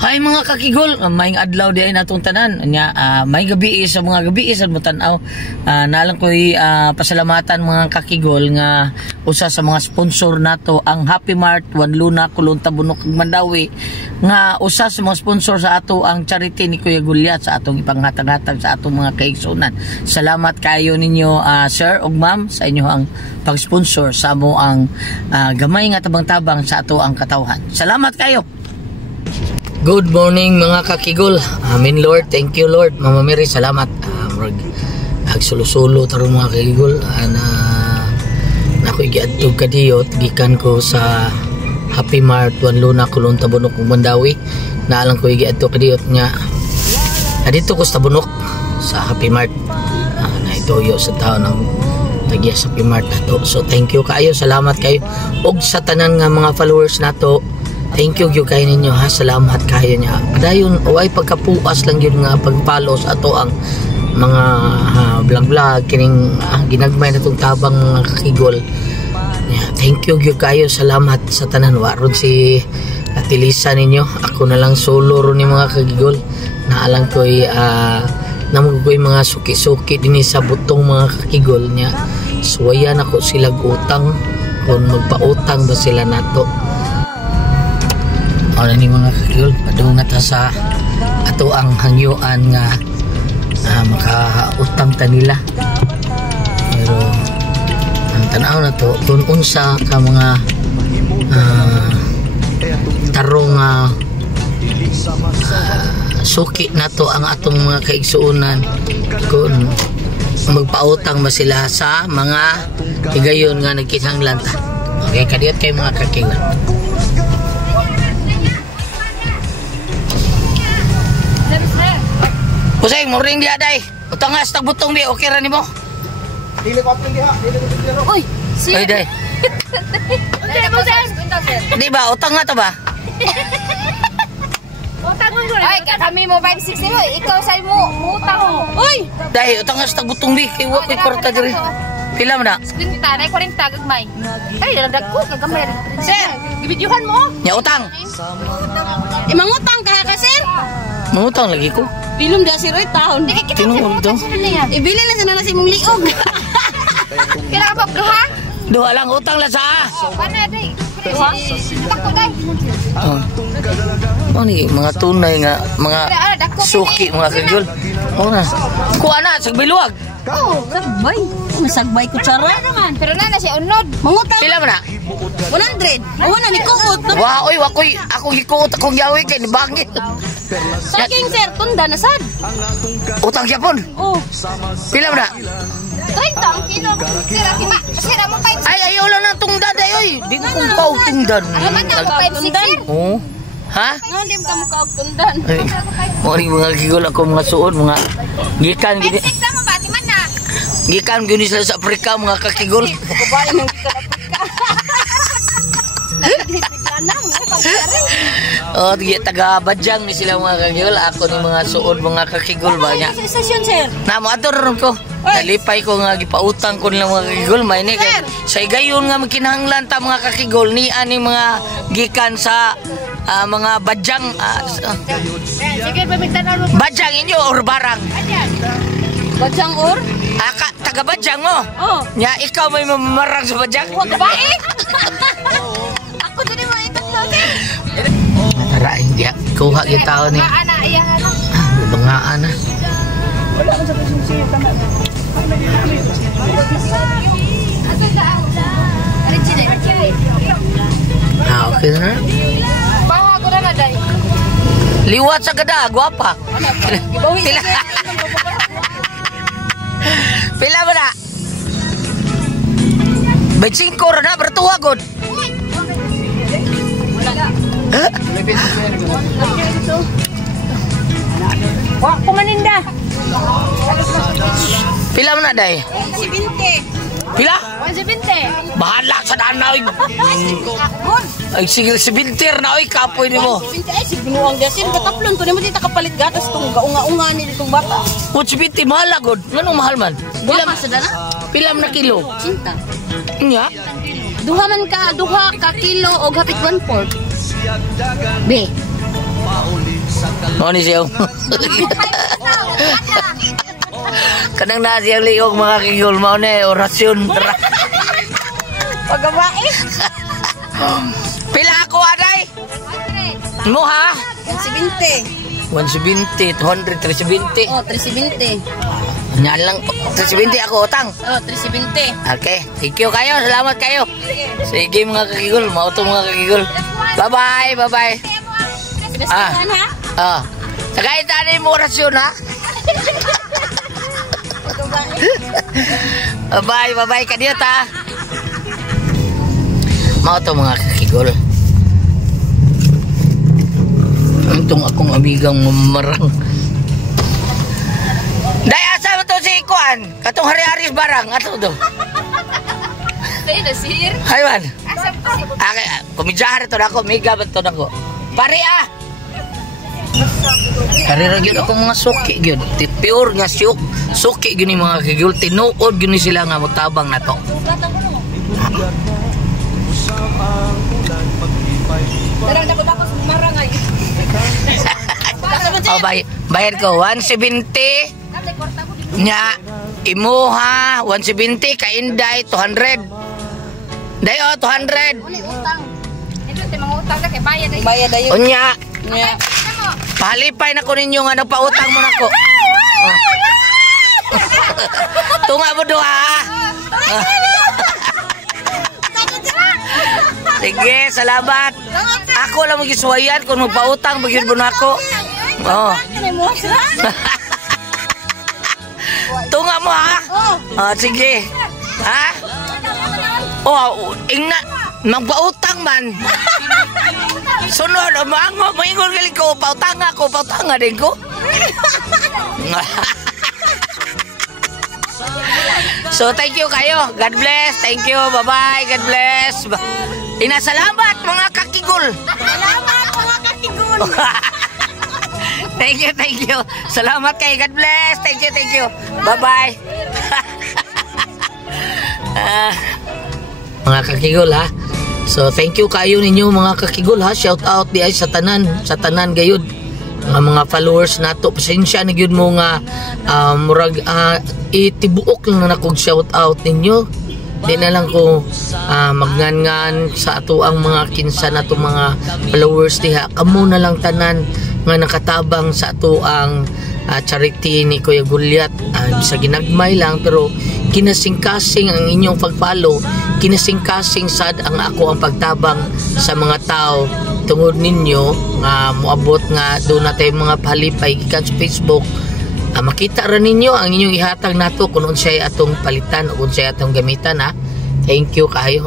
Hay mga kakigol, may adlaw di ay natong tanan nya may gabi sa mga gabi sa mutanaw nalang ko'y pasalamatan mga kakigol nga usa sa mga sponsor nato ang Happy Mart One Luna Kulon Tabunok ug Mandawi nga usa sa mga sponsor sa ato ang charity ni Kuya Gulyat sa atong ipanghatag-hatag sa atong mga kaigsunan. Salamat kayo ninyo sir ug ma'am sa inyo ang pag-sponsor sa amo ang gamay nga tabang-tabang sa ato ang katawhan. Salamat kayo. Good morning mga kakigol. Amen Lord, thank you Lord. Mama Mary, salamat. Agsulusulo taron mga kakigol na ako'y giadtog kadiyot gikan ko sa Happy Mart One Luna Kulon Tabunok ug Mandawi. Naalang ko'y giadtog kadiyot nga adito ko sa Tabunok sa Happy Mart na itoyo sa taon ng tagiya sa Happy Mart nato. So thank you kayo, salamat kayo og sa tanan nga mga followers nato. Thank you kayo ninyo ha, salamat kayo niya. Padayon ay pagkapuas lang yun nga pagpalo sa ato ang mga vlog kining ginagmay na itong tabang mga kakigol. Thank you kayo, salamat sa tanan. Waron si Atilisa ninyo, ako na lang solo ron ni mga kakigol. Naalang ko'y namog ko'y mga suki-suki din sa butong mga kakigol niya. Suwayan ako sila utang kung magpautang ba sila nato. Ano ni mga kakigol, padungat sa ato ang hangyuan nga makautang ta nila. Pero ang tanaw na to kung unsa ka mga tarong suki na to ang atong mga kaigsuunan kung magpautang ba sila sa mga higayon nga nagkisanglan ta. Okay, kadiyot kay mga kakigol. Pusing, morning dia day. Utang nga sa butong bi, okay ra nimo? Dili ko apil diha, dili ko dili. Uy, Ay day. Di ba utang nga to ba? Utang mo gud. Ay, kami mo 560 mo, ikaw say mo utang mo. Uy, Day, utang nga sa butong bi, kay wa koy kwarta diri. Pila man na? 50 na 40 gagmay. Ay, dalag ko gagamay. Sir, gibidyohan mo. Nya utang. Mangutang ka kasi. Mangutang lagi ko. Pilom da si Roy taon. Tinuod to. Ibili na sana si mong liog. Kailangan pa duha? Duha lang utang la sa. Paano day? Duha? Tako day. Ni mga tunay nga mga suki mga kagol. Na. Kuha na sa biluwag. Oh, sagbay. Masagbay ko tsara naman. Pero na siya unod. Mangutang. Pila man na? 100. Awan na ni kuot. Wa oy, wa koy ako hikuot akong yawi kay nibangil. Saging sir, tunda na sad. Utang gyapon. Oh. Pila man na? 30 ang kilo. Sira mo 5. Ay ayaw lang ng tungdan ay oy. Di ko kung kaog tungdan. Aman na 560. Oh. Ha? Ngalim ka mo kaog tundan. Morning mga kigol ako mga suod mga gikan gini. 560 mo ba timan na? Gikan gini sa Afrika mga kakigol. Babae ng kalapit ka. Oh, taga Badyang ni sila mga kakigol. Ako ni mga suod mga kakigol ba niya. Sa stasyon sir. Namo ato ron ko. Nalipay ko nga gipautang ko nila mga kakigol may ni kay sa gayon nga magkinahanglan ta mga kakigol ni ani mga gikan sa mga Badyang Sige, pamigtanan mo. Badyang inyo or barang? Badyang or? Taga Badyang mo. Oh. Nya ikaw may mamarang sa Badyang. Huwag babae. Ako din mo ito sir. Tara, hindi kuha yung tao ni. Mga ana iyahan. Bangaan na. Wala man sa presensi tama. Okay na. Baha ko na day. Liwat sa gada, gwapa. Pila. Pila ba na? May 5 na, bertuwa god. Wak kumaninda. Pila mo na, day? 170. Pila? 170. Bahala sa danaw. Ay, sige, si Bintir na, oy, kapoy ni mo. 170 ay signuang dasin kataplon to nimo dito kapalit gatas tong gaunga-unga ni ditong bata. What's 50 mahal agod? Nganong mahal man? Pila sa dana? Pila man na kilo? 80. Nya? Duha man ka, duha ka kilo og hapit 1/4. Be. Mao ni siya. Kanang na siyang liog mga kigol mao ni orasyon. Pagawain. Pila ako aday? Mo ha? 170. 170, 200, 370. Oh, 370. Nya lang 370 ako utang. Oh, 370. Okay, thank you kayo. Salamat kayo. Sige mga kakigol, mao to mga kakigol. Bye-bye, bye-bye. Ah. Ah. Sagay tani mo orasyon ha. Bye, bye-bye kadiyo ta. Mao to mga kakigol. Itong akong amigang mamarang. Day, asa mo to si Kuan? Katong hari-haris barang. Ato to. Kayo na, sir. Haywan. Asa pa si... Okay, kumidjahar ito na ako. Miga ba ito na ako? Pare ah! Karira yun ako mga suki yun. Pure nga suki yun yung mga kigil. Tinuod yun sila nga mutabang na to. Darang na ko tapos marangay. Oh, bayad ko 170 nya imuha 170 ka Inday 200 dayo 200 Uli utang. Ito te mga utang ka kay bayad ay. Bayad ayo. unya pahalipay na ko ninyo nga nagpautang mo nako. Tunga mo duha. Sige, salamat. Ako lang mag-iswayan kung magpautang magyud mo nako. Oh. Tunga mo ha? Oh, sige. Ha? Oh, ingna magpautang man. Sunod, maingon galing ko, pautanga din ko. So, thank you kayo. God bless. Thank you. Bye-bye. God bless. Inasalamat mga kakigol. Salamat mga kakigol. Thank you. Salamat kay God bless. Thank you. Bye-bye. Mga kakigol ha. So thank you kayo ninyo mga kakigol ha. Shout out di ay sa tanan gayud. Mga followers nato, pasensya na gyud mo nga murag itibuok lang na kog shout out ninyo. Di na lang ko magngan sa ato ang mga kinsa nato mga followers diha. Kamo na lang tanan nga nakatabang sa ato ang charity ni Kuya Gulyat. Sa ginagmay lang pero kinasingkasing ang inyong pag-follow, kinasingkasing sad ang ako ang pagtabang sa mga tao tungod ninyo nga moabot nga doon natin mga palipay gikan sa Facebook. Makita ra ninyo ang inyong ihatag nato kung unsay atong palitan o unsay atong gamitan ha. Thank you kayo.